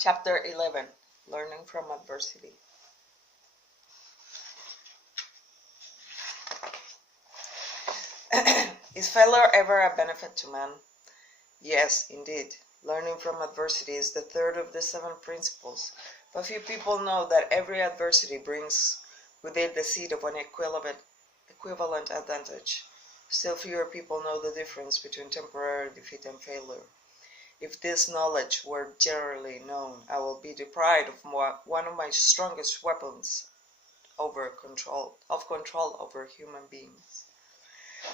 Chapter 11. Learning from Adversity. Is failure ever a benefit to man? Yes, indeed. Learning from adversity is the third of the 7 principles, but few people know that every adversity brings with it the seed of an equivalent advantage. Still fewer people know the difference between temporary defeat and failure. If this knowledge were generally known, I will be deprived of one of my strongest weapons of control over human beings.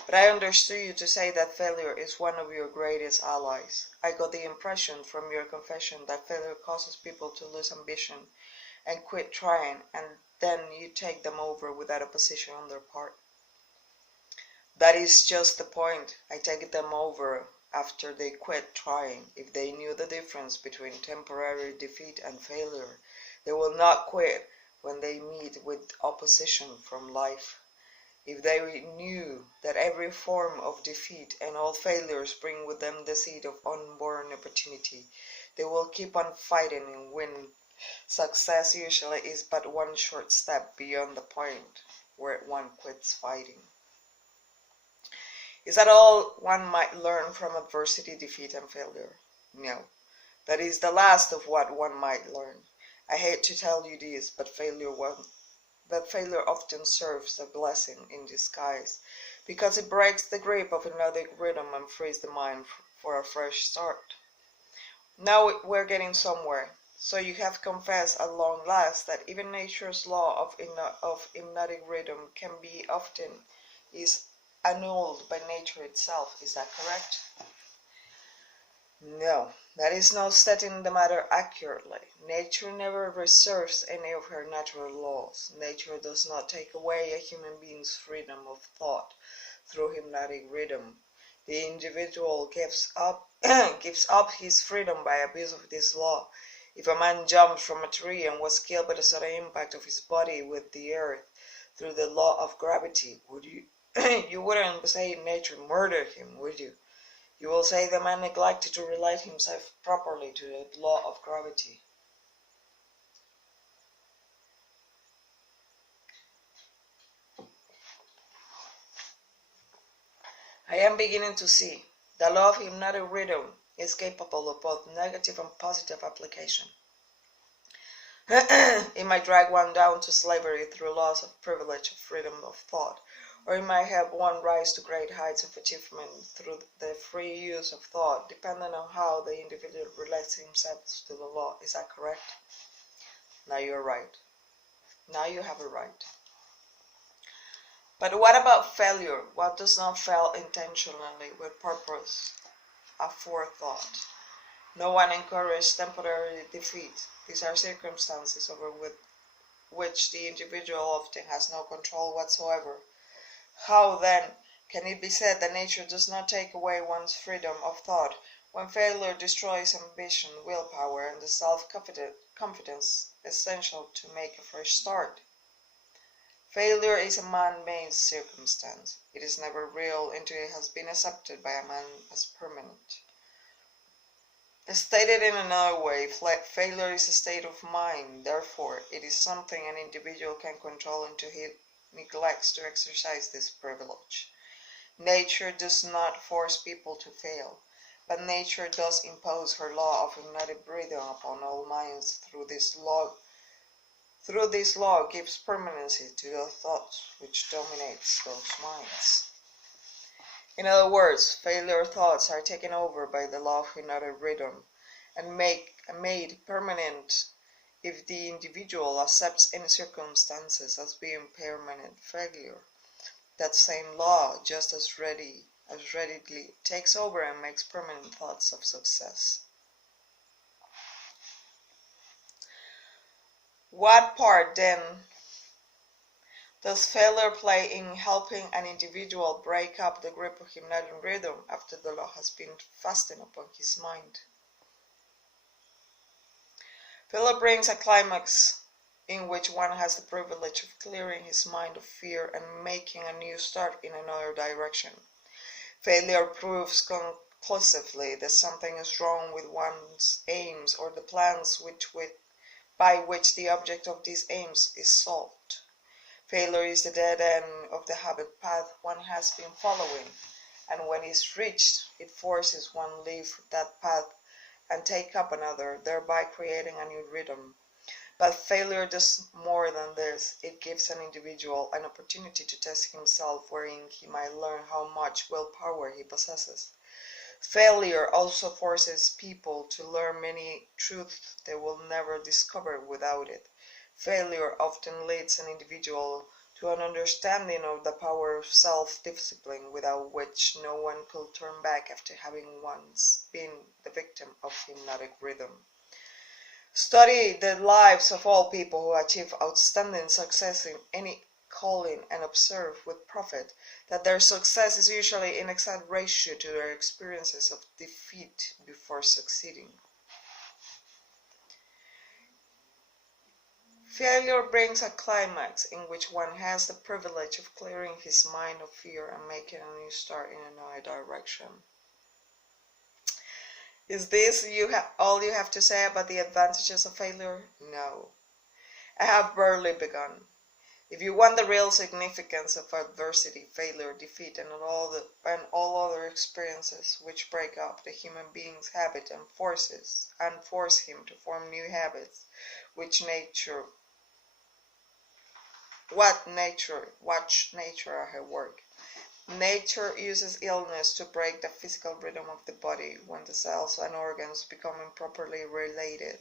But I understood you to say that failure is one of your greatest allies. I got the impression from your confession that failure causes people to lose ambition and quit trying, and then you take them over without opposition on their part. That is just the point. I take them over after they quit trying. If they knew the difference between temporary defeat and failure, they will not quit when they meet with opposition from life. If they knew that every form of defeat and all failures bring with them the seed of unborn opportunity, they will keep on fighting and win. Success usually is but one short step beyond the point where one quits fighting. Is that all one might learn from adversity, defeat, and failure? No. That is the last of what one might learn. I hate to tell you this, but failure often serves a blessing in disguise, because it breaks the grip of hypnotic rhythm and frees the mind for a fresh start. Now we're getting somewhere. So you have confessed at long last that even nature's law of hypnotic rhythm can be often is annulled by nature itself. Is that correct? No, that is not stating the matter accurately. Nature never reserves any of her natural laws. Nature does not take away a human being's freedom of thought through hypnotic rhythm. The individual gives up his freedom by abuse of this law. If a man jumped from a tree and was killed by the sudden impact of his body with the earth through the law of gravity, would you you wouldn't say nature murdered him, would you? You will say the man neglected to relate himself properly to the law of gravity. I am beginning to see. The law of hypnotic rhythm is capable of both negative and positive application. It might drag one down to slavery through loss of privilege of freedom of thought, or it might help one rise to great heights of achievement through the free use of thought, depending on how the individual relates himself to the law. Is that correct? Now you're right. Now you have it right. But what about failure? What does not fail intentionally with purpose, aforethought? No one encourages temporary defeat. These are circumstances over which the individual often has no control whatsoever. How, then, can it be said that nature does not take away one's freedom of thought when failure destroys ambition, willpower, and the self-confidence essential to make a fresh start? Failure is a man-made circumstance. It is never real until it has been accepted by a man as permanent. Stated in another way, failure is a state of mind. Therefore, it is something an individual can control until he neglects to exercise this privilege. Nature does not force people to fail, but nature does impose her law of hypnotic breathing upon all minds. Through this law gives permanency to the thoughts which dominates those minds. In other words, failure thoughts are taken over by the law of hypnotic rhythm and made permanent if the individual accepts any circumstances as being permanent failure. That same law just as readily takes over and makes permanent thoughts of success. What part, then, does failure play in helping an individual break up the grip of hypnotic rhythm after the law has been fastened upon his mind? Failure brings a climax in which one has the privilege of clearing his mind of fear and making a new start in another direction. Failure proves conclusively that something is wrong with one's aims or the plans by which the object of these aims is solved. Failure is the dead end of the habit path one has been following, and when it's reached, it forces one to leave that path and take up another, thereby creating a new rhythm. But failure does more than this. It gives an individual an opportunity to test himself, wherein he might learn how much willpower he possesses. Failure also forces people to learn many truths they will never discover without it. Failure often leads an individual to an understanding of the power of self-discipline, without which no one could turn back after having once been the victim of hypnotic rhythm. Study the lives of all people who achieve outstanding success in any calling and observe with profit that their success is usually in exact ratio to their experiences of defeat before succeeding. Failure brings a climax in which one has the privilege of clearing his mind of fear and making a new start in a new direction. Is this all you have to say about the advantages of failure? No. I have barely begun. If you want the real significance of adversity, failure, defeat, and all other experiences which break up the human being's habit and force him to form new habits, watch nature at her work. Nature uses illness to break the physical rhythm of the body when the cells and organs become improperly related.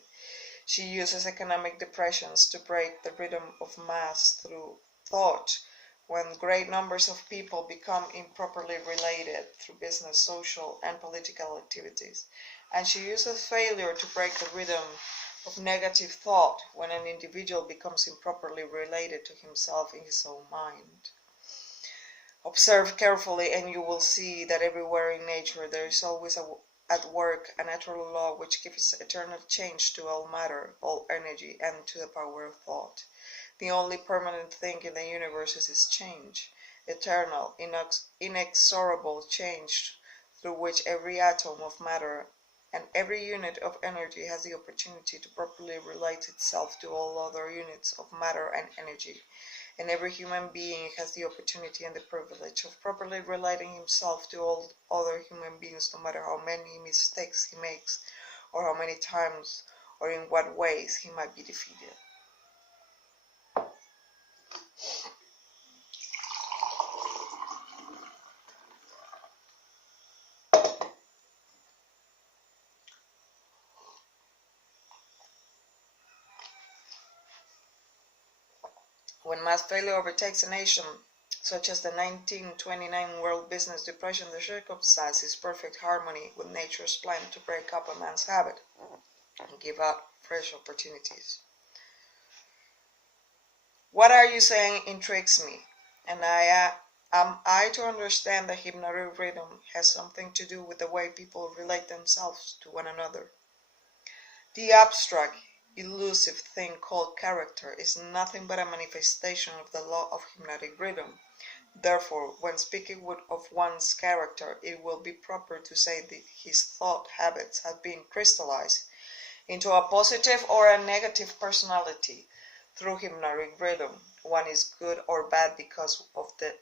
She uses economic depressions to break the rhythm of mass through thought when great numbers of people become improperly related through business, social, and political activities. And she uses failure to break the rhythm of negative thought when an individual becomes improperly related to himself in his own mind. Observe carefully and you will see that everywhere in nature there is always at work a natural law which gives eternal change to all matter, all energy, and to the power of thought. The only permanent thing in the universe is change, eternal, inexorable change, through which every atom of matter and every unit of energy has the opportunity to properly relate itself to all other units of matter and energy. And every human being has the opportunity and the privilege of properly relating himself to all other human beings, no matter how many mistakes he makes, or how many times or in what ways he might be defeated. When mass failure overtakes a nation, such as the 1929 World Business Depression, the circumstance is perfect harmony with nature's plan to break up a man's habit and give out fresh opportunities. What are you saying intrigues me, and am I to understand that hypnotic rhythm has something to do with the way people relate themselves to one another? The abstract, elusive thing called character is nothing but a manifestation of the law of hypnotic rhythm. Therefore, when speaking of one's character, it will be proper to say that his thought habits have been crystallized into a positive or a negative personality through hypnotic rhythm. One is good or bad because of the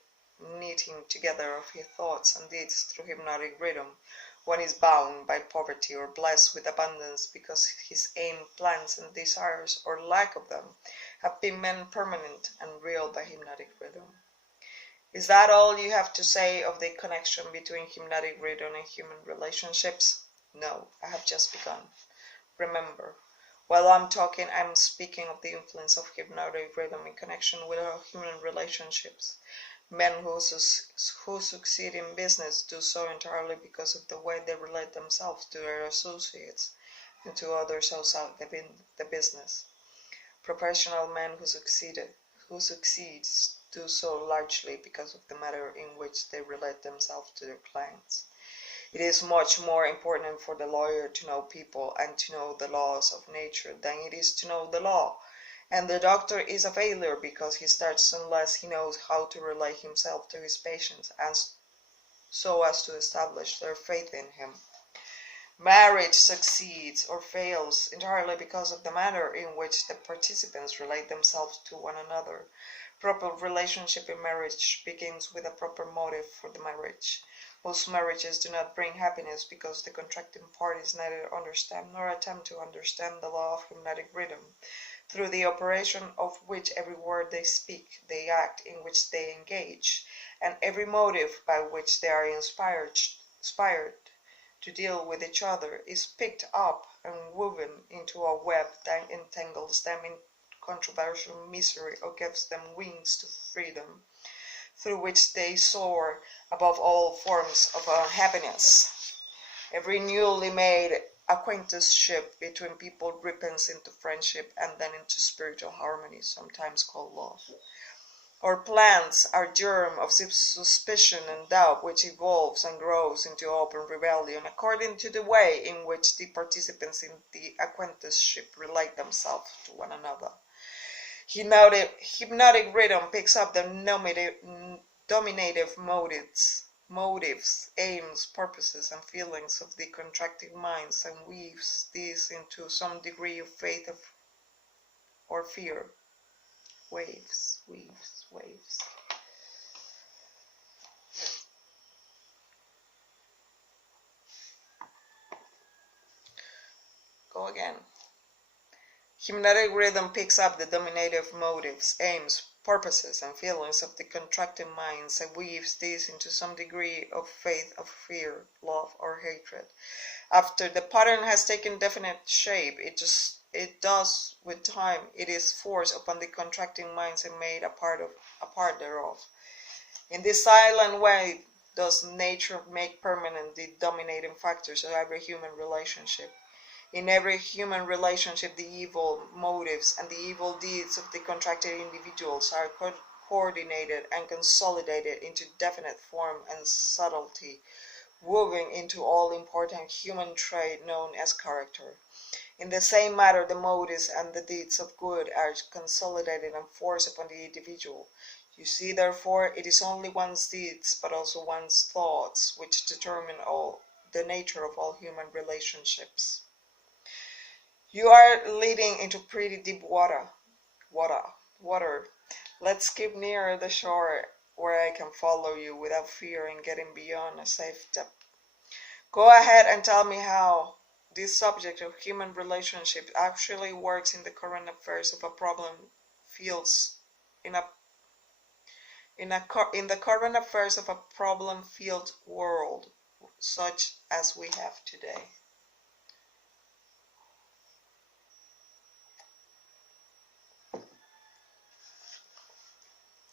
knitting together of his thoughts and deeds through hypnotic rhythm. One is bound by poverty or blessed with abundance because his aim, plans, and desires, or lack of them, have been made permanent and real by hypnotic rhythm. Is that all you have to say of the connection between hypnotic rhythm and human relationships? No, I have just begun. Remember, while I'm talking, I'm speaking of the influence of hypnotic rhythm in connection with our human relationships. Men who succeed in business do so entirely because of the way they relate themselves to their associates and to others outside the business. Professional men who succeed do so largely because of the manner in which they relate themselves to their clients. It is much more important for the lawyer to know people and to know the laws of nature than it is to know the law. And the doctor is a failure because he starts unless he knows how to relate himself to his patients so as to establish their faith in him. Marriage succeeds or fails entirely because of the manner in which the participants relate themselves to one another. Proper relationship in marriage begins with a proper motive for the marriage. Most marriages do not bring happiness because the contracting parties neither understand nor attempt to understand the law of hypnotic rhythm, through the operation of which every word they speak, they act in which they engage, and every motive by which they are inspired to deal with each other is picked up and woven into a web that entangles them in controversial misery or gives them wings to freedom, through which they soar above all forms of unhappiness. Every newly made acquaintanceship between people ripens into friendship and then into spiritual harmony, sometimes called love. Or plants our germ of suspicion and doubt, which evolves and grows into open rebellion according to the way in which the participants in the acquaintanceship relate themselves to one another. Hypnotic rhythm picks up the dominative motives, aims, purposes, and feelings of the contracting minds and weaves these into some degree of faith or fear. Waves. Go again. Hypnotic rhythm picks up the dominative motives, aims, purposes, and feelings of the contracting minds and weaves these into some degree of faith, of fear, love, or hatred. After the pattern has taken definite shape, it does with time. It is forced upon the contracting minds and made a part thereof. In this silent way does nature make permanent the dominating factors of every human relationship. In every human relationship, the evil motives and the evil deeds of the contracted individuals are coordinated and consolidated into definite form and subtlety, woven into all important human trait known as character. In the same manner, the motives and the deeds of good are consolidated and forced upon the individual. You see, therefore, it is only one's deeds, but also one's thoughts, which determine the nature of all human relationships. You are leading into pretty deep water. Let's keep near the shore where I can follow you without fear in getting beyond a safe depth. Go ahead and tell me how this subject of human relationships actually works in the current affairs of a problem fields in the current affairs of a problem-filled world such as we have today.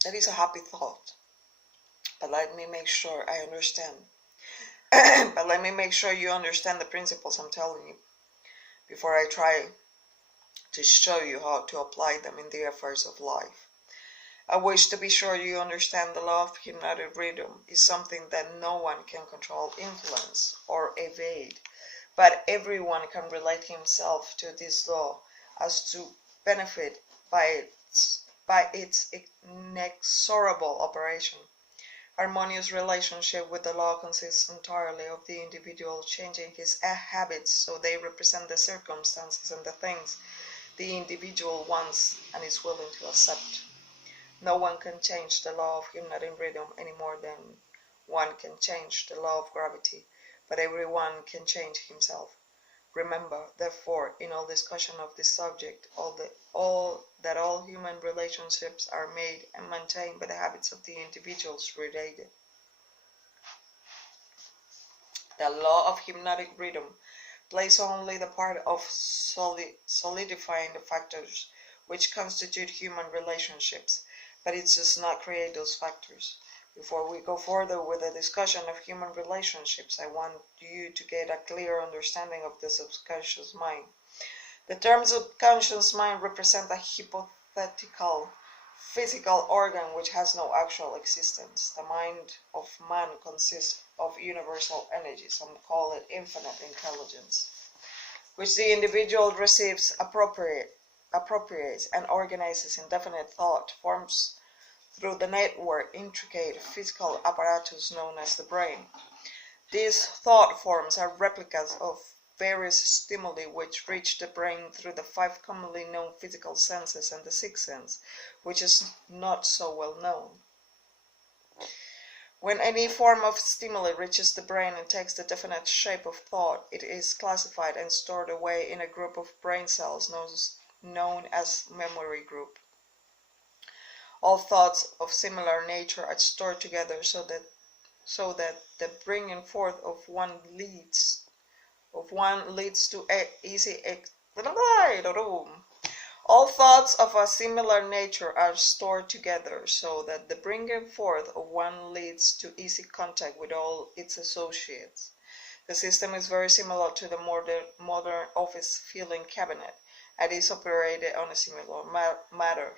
That is a happy thought, but let me make sure I understand. But let me make sure you understand the principles I'm telling you before I try to show you how to apply them in the affairs of life. I wish to be sure you understand the law of hypnotic rhythm is something that no one can control, influence, or evade, but everyone can relate himself to this law as to benefit by its inexorable operation. Harmonious relationship with the law consists entirely of the individual changing his habits so they represent the circumstances and the things the individual wants and is willing to accept. No one can change the law of hypnotic rhythm any more than one can change the law of gravity, but everyone can change himself. Remember, therefore, in all discussion of this subject, that all human relationships are made and maintained by the habits of the individuals related. The law of hypnotic rhythm plays only the part of solidifying the factors which constitute human relationships, but it does not create those factors. Before we go further with the discussion of human relationships, I want you to get a clear understanding of the subconscious mind. The term subconscious mind represents a hypothetical physical organ which has no actual existence. The mind of man consists of universal energy, some call it infinite intelligence, which the individual receives, appropriates, and organizes in definite thought forms through the network intricate physical apparatus known as the brain. These thought forms are replicas of various stimuli which reach the brain through the 5 commonly known physical senses and the 6th sense, which is not so well known. When any form of stimuli reaches the brain and takes the definite shape of thought, it is classified and stored away in a group of brain cells known as memory group. All thoughts of similar nature are stored together so that the bringing forth of one leads to easy all thoughts of a similar nature are stored together so that the bringing forth of one leads to easy contact with all its associates. The system is very similar to the modern office filing cabinet and is operated on a similar matter.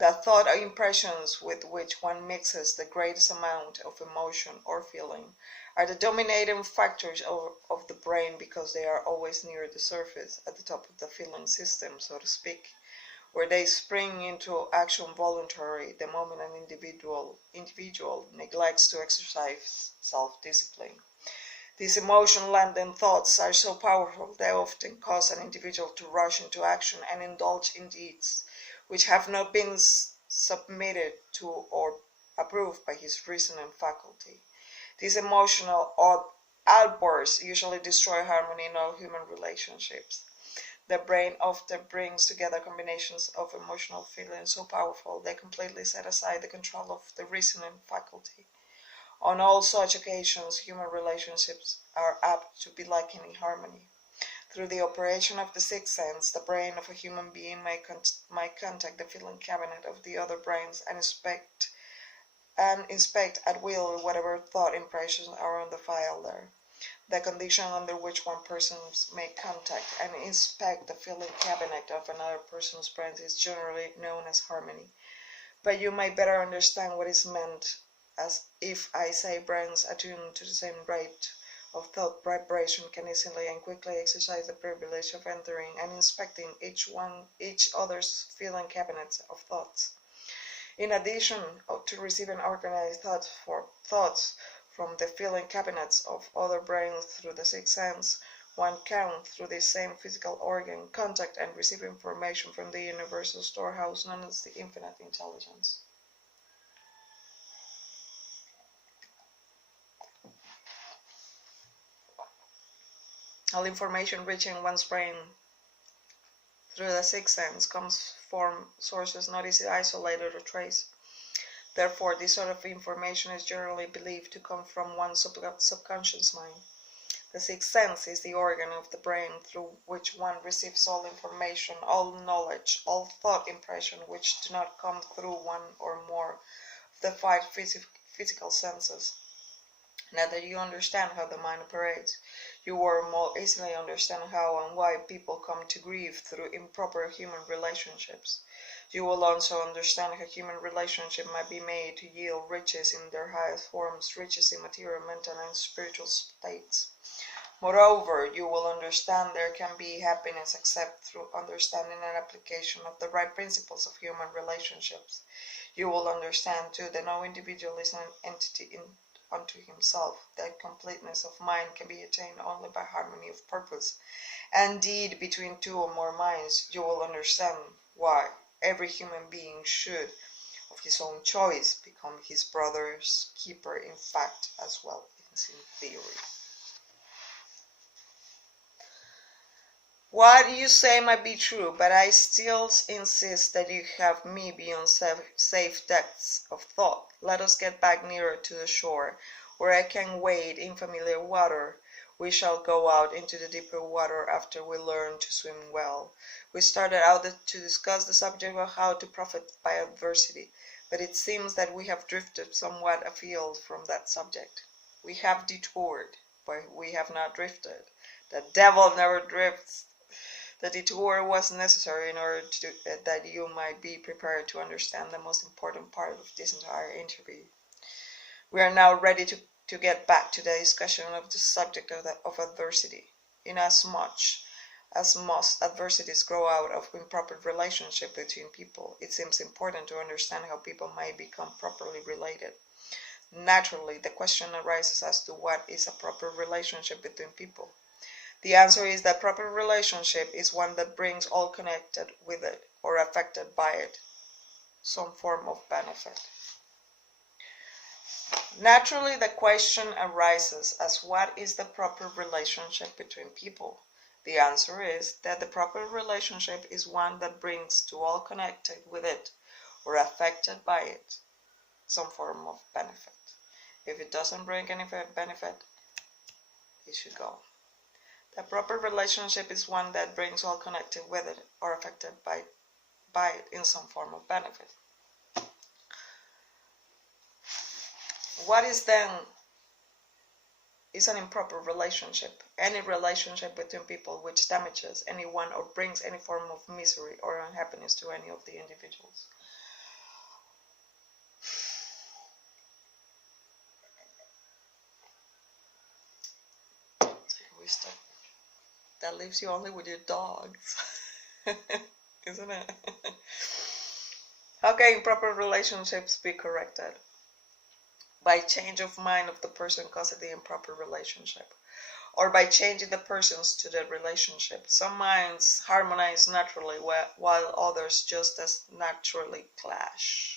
The thought impressions with which one mixes the greatest amount of emotion or feeling are the dominating factors of the brain because they are always near the surface, at the top of the feeling system, so to speak, where they spring into action voluntarily the moment an individual neglects to exercise self-discipline. These emotion-laden thoughts are so powerful they often cause an individual to rush into action and indulge in deeds which have not been submitted to or approved by his reasoning faculty. These emotional outbursts usually destroy harmony in all human relationships. The brain often brings together combinations of emotional feelings so powerful they completely set aside the control of the reasoning faculty. On all such occasions, human relationships are apt to be lacking in harmony. Through the operation of the 6th sense, the brain of a human being might contact the feeling cabinet of the other brains and inspect at will whatever thought impressions are on the file there. The condition under which one person may contact and inspect the feeling cabinet of another person's brain is generally known as harmony. But you may better understand what is meant as if I say brains attuned to the same rate of thought vibration can easily and quickly exercise the privilege of entering and inspecting each other's feeling cabinets of thoughts. In addition to receiving organized thoughts from the feeling cabinets of other brains through the 6th sense, one can, through this same physical organ, contact and receive information from the universal storehouse known as the infinite intelligence. All information reaching one's brain through the 6th sense comes from sources not easily isolated or traced. Therefore, this sort of information is generally believed to come from one's subconscious mind. The 6th sense is the organ of the brain through which one receives all information, all knowledge, all thought impression which do not come through one or more of the 5 physical senses. Now that you understand how the mind operates, you will more easily understand how and why people come to grief through improper human relationships. You will also understand how human relationship might be made to yield riches in their highest forms, riches in material, mental, and spiritual states. Moreover, you will understand there can be happiness except through understanding and application of the right principles of human relationships. You will understand too that no individual is an entity unto himself, that completeness of mind can be attained only by harmony of purpose. Indeed, between 2 or more minds, you will understand why every human being should, of his own choice, become his brother's keeper in fact as well as in theory. What you say might be true, but I still insist that you have me beyond safe depths of thought. Let us get back nearer to the shore, where I can wade in familiar water. We shall go out into the deeper water after we learn to swim well. We started out to discuss the subject of how to profit by adversity, but it seems that we have drifted somewhat afield from that subject. We have detoured, but we have not drifted. The devil never drifts. The detour was necessary in order that you might be prepared to understand the most important part of this entire interview. We are now ready to get back to the discussion of the subject of adversity, inasmuch As most adversities grow out of improper relationship between people, it seems important to understand how people might become properly related. Naturally, the question arises as to what is a proper relationship between people. The answer is that proper relationship is one that brings all connected with it or affected by it some form of benefit. Naturally, the question arises as what is the proper relationship between people? The answer is that the proper relationship is one that brings to all connected with it or affected by it some form of benefit. If it doesn't bring any benefit, it should go. The proper relationship is one that brings all connected with it or affected by it in some form of benefit. What is then is an improper relationship? Any relationship between people which damages anyone or brings any form of misery or unhappiness to any of the individuals. That leaves you only with your dogs. Isn't it? How can improper relationships be corrected? By change of mind of the person causing the improper relationship, or by changing the persons to the relationship. Some minds harmonize naturally while others just as naturally clash.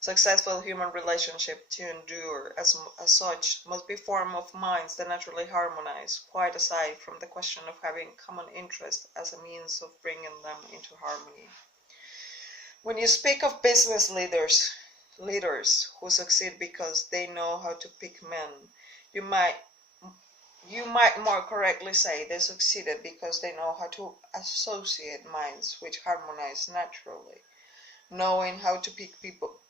Successful human relationship to endure as such must be formed of minds that naturally harmonize, quite aside from the question of having common interest as a means of bringing them into harmony. When you speak of business leaders who succeed because they know how to pick men, you might more correctly say they succeeded because they know how to associate minds which harmonize naturally. Knowing how to pick people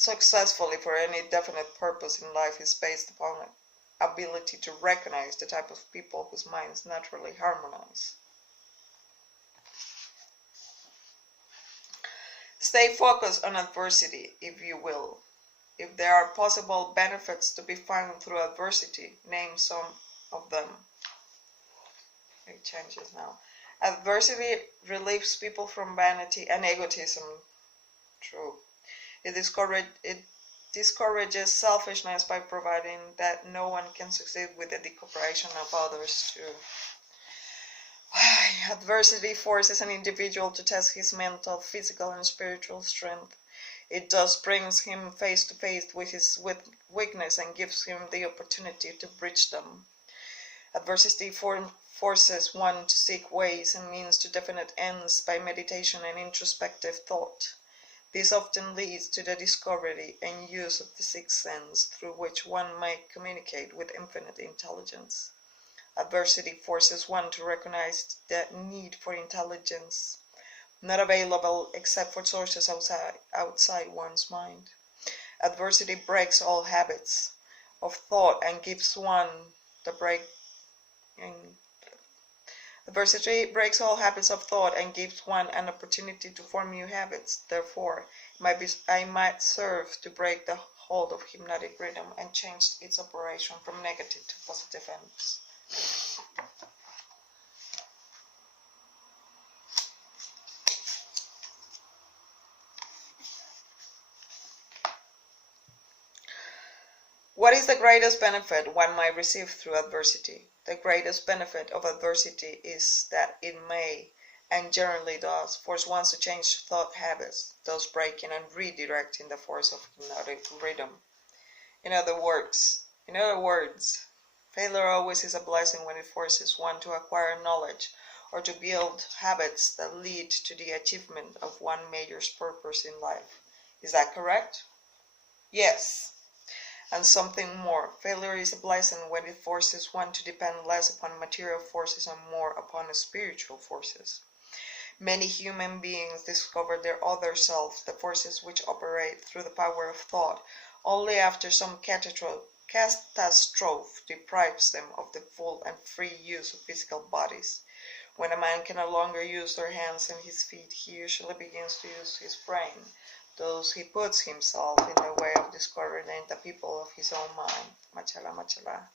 successfully for any definite purpose in life is based upon ability to recognize the type of people whose minds naturally harmonize. Stay focused on adversity, if you will. If there are possible benefits to be found through adversity, name some of them. It changes now. Adversity relieves people from vanity and egotism. True. It discourages selfishness by providing that no one can succeed with the decooperation of others too. Adversity forces an individual to test his mental, physical, and spiritual strength. It thus brings him face to face with his weakness and gives him the opportunity to bridge them. Adversity forces one to seek ways and means to definite ends by meditation and introspective thought. This often leads to the discovery and use of the sixth sense, through which one might communicate with infinite intelligence. Adversity forces one to recognize the need for intelligence, not available except for sources outside one's mind. Adversity breaks all habits of thought and gives one the Adversity breaks all habits of thought and gives one an opportunity to form new habits. Therefore, I might serve to break the hold of hypnotic rhythm and change its operation from negative to positive ends. What is the greatest benefit one might receive through adversity? The greatest benefit of adversity is that it may, and generally does, force one to change thought habits, thus breaking and redirecting the force of hypnotic rhythm. In other words, failure always is a blessing when it forces one to acquire knowledge or to build habits that lead to the achievement of one major purpose in life. Is that correct? Yes. And something more, failure is a blessing when it forces one to depend less upon material forces and more upon spiritual forces. Many human beings discover their other self, the forces which operate through the power of thought, only after some catastrophe deprives them of the full and free use of physical bodies. When a man can no longer use their hands and his feet, he usually begins to use his brain. Thus he puts himself in the way of discovering the people of his own mind. Machala, machala.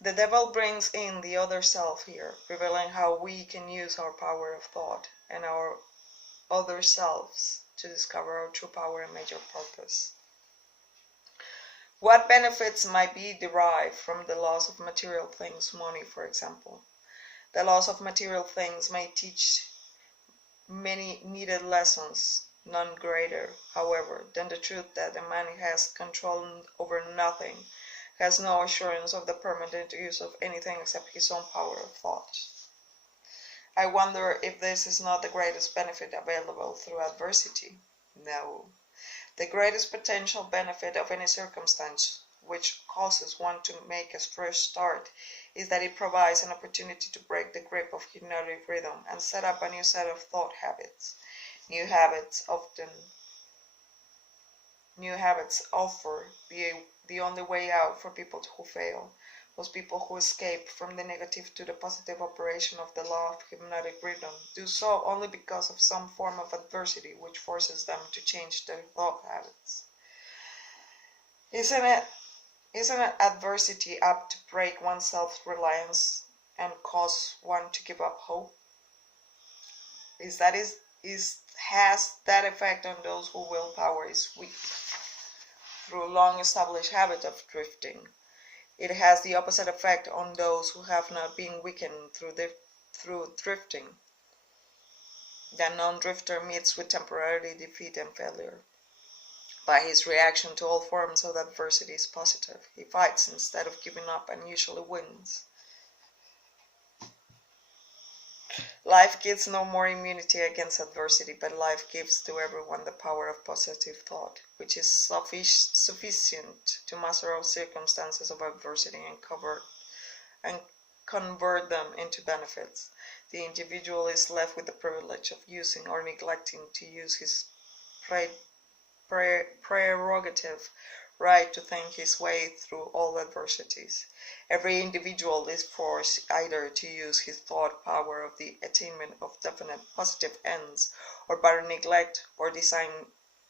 The devil brings in the other self here, revealing how we can use our power of thought and our other selves to discover our true power and major purpose. What benefits might be derived from the loss of material things, money, for example? The loss of material things may teach many needed lessons, none greater, however, than the truth that a man has control over nothing, has no assurance of the permanent use of anything except his own power of thought. I wonder if this is not the greatest benefit available through adversity. No. The greatest potential benefit of any circumstance which causes one to make a fresh start is that it provides an opportunity to break the grip of hypnotic rhythm and set up a new set of thought habits. New habits offer the only way out for people who fail. Those people who escape from the negative to the positive operation of the law of hypnotic rhythm do so only because of some form of adversity which forces them to change their thought habits. Isn't adversity apt to break one's self-reliance and cause one to give up hope? Has that effect on those whose willpower is weak through long-established habit of drifting? It has the opposite effect on those who have not been weakened through drifting. The non-drifter meets with temporary defeat and failure. But his reaction to all forms of adversity is positive. He fights instead of giving up and usually wins. Life gives no more immunity against adversity, but life gives to everyone the power of positive thought, which is sufficient to master all circumstances of adversity and convert them into benefits. The individual is left with the privilege of using or neglecting to use his prerogative right to think his way through all adversities. Every individual is forced either to use his thought power of the attainment of definite positive ends, or by neglect or design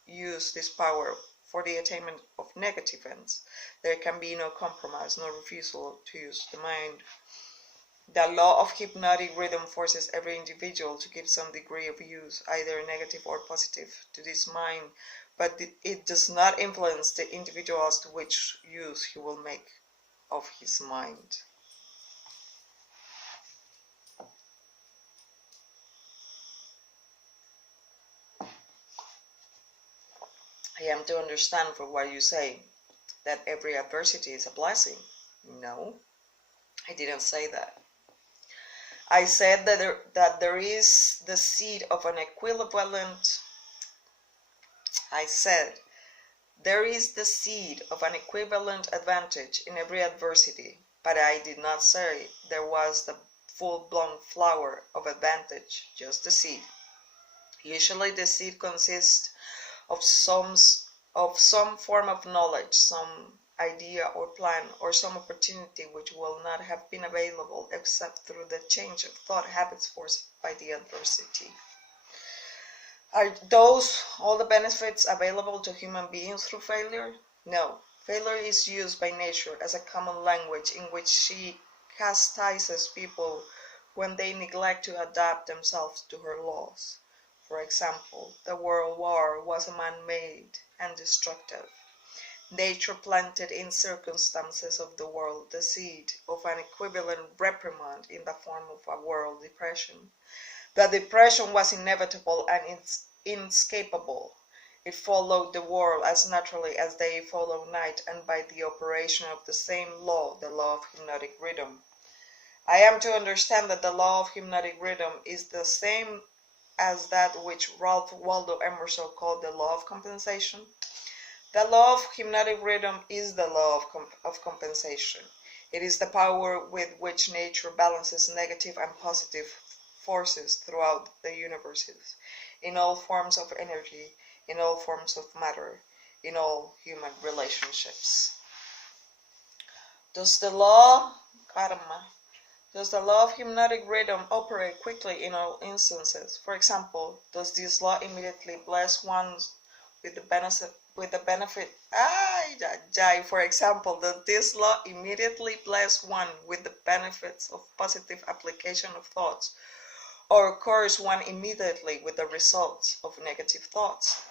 use this power for the attainment of negative ends. There can be no compromise, no refusal to use the mind. The law of hypnotic rhythm forces every individual to give some degree of use, either negative or positive, to this mind, but it does not influence the individual as to which use he will make of his mind. I am to understand from what you say that every adversity is a blessing. No, I didn't say that. I said that there is the seed of an equivalent. I said there is the seed of an equivalent advantage in every adversity, but I did not say there was the full-blown flower of advantage, just the seed. Usually the seed consists of some form of knowledge, some idea or plan, or some opportunity which will not have been available except through the change of thought habits forced by the adversity. Are those all the benefits available to human beings through failure? No. Failure is used by nature as a common language in which she chastises people when they neglect to adapt themselves to her laws. For example, the World War was man-made and destructive. Nature planted in circumstances of the world the seed of an equivalent reprimand in the form of a world depression. The depression was inevitable and inescapable. It followed the world as naturally as day followed night, and by the operation of the same law, the law of hypnotic rhythm. I am to understand that the law of hypnotic rhythm is the same as that which Ralph Waldo Emerson called the law of compensation. The law of hypnotic rhythm is the law of compensation. It is the power with which nature balances negative and positive forces throughout the universes, in all forms of energy, in all forms of matter, in all human relationships. Does the law of hypnotic rhythm operate quickly in all instances? For example, does this law immediately bless with the benefit, for example, that this law immediately bless one with the benefits of positive application of thoughts, or curse one immediately with the results of negative thoughts.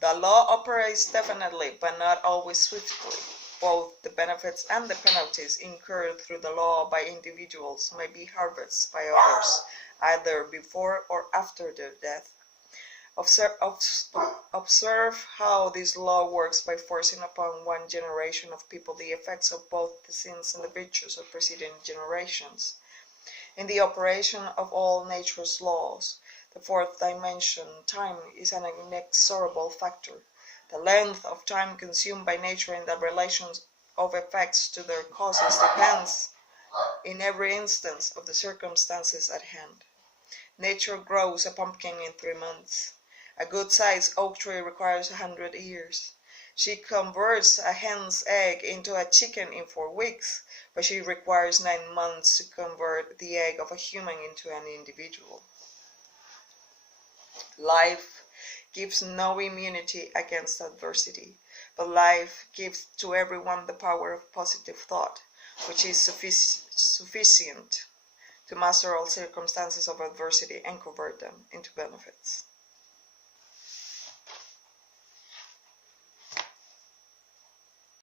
The law operates definitely, but not always swiftly. Both the benefits and the penalties incurred through the law by individuals may be harvested by others, either before or after their death. Observe how this law works by forcing upon one generation of people the effects of both the sins and the virtues of preceding generations. In the operation of all nature's laws, the fourth dimension, time, is an inexorable factor. The length of time consumed by nature in the relations of effects to their causes depends, in every instance, of the circumstances at hand. Nature grows a pumpkin in 3 months. A good-sized oak tree requires 100 years. She converts a hen's egg into a chicken in 4 weeks, but she requires 9 months to convert the egg of a human into an individual. Life gives no immunity against adversity, but life gives to everyone the power of positive thought, which is sufficient to master all circumstances of adversity and convert them into benefits.